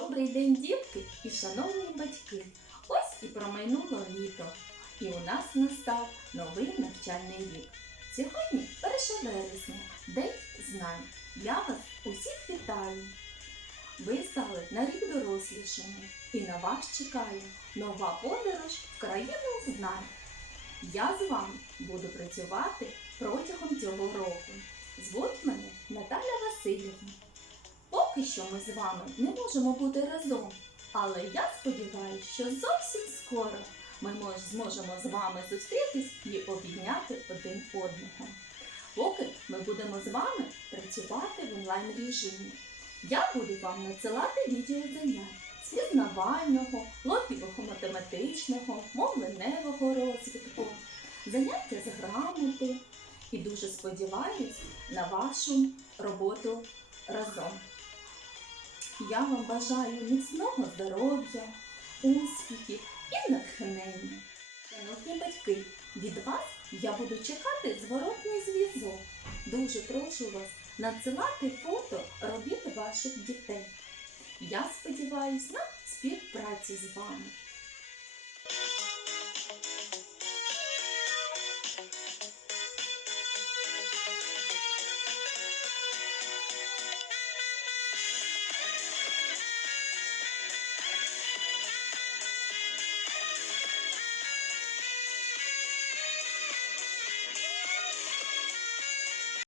Добрий день, дітки і шановні батьки. Ось і промайнуло літо, і у нас настав новий навчальний рік. Сьогодні 1 вересня, День знань. Я вас усіх вітаю. Ви стали на рік дорослішими, і на вас чекає нова подорож в країну знань. Я з вами буду працювати протягом цього року. Звуть мене Наталя Васильівна. Поки що ми з вами не можемо бути разом, але я сподіваюся, що зовсім скоро ми зможемо з вами зустрітись і обійняти один одного. Поки ми будемо з вами працювати в онлайн режимі. Я буду вам надсилати відео занять з пізнавального, логіко математичного, мовленевого розвитку, заняття з грамоти і дуже сподіваюсь на вашу роботу разом. Я вам бажаю міцного здоров'я, успіхів і натхнення. Шановні батьки, від вас я буду чекати зворотний зв'язок. Дуже прошу вас надсилати фото робіт ваших дітей. Я сподіваюся на співпрацю з вами.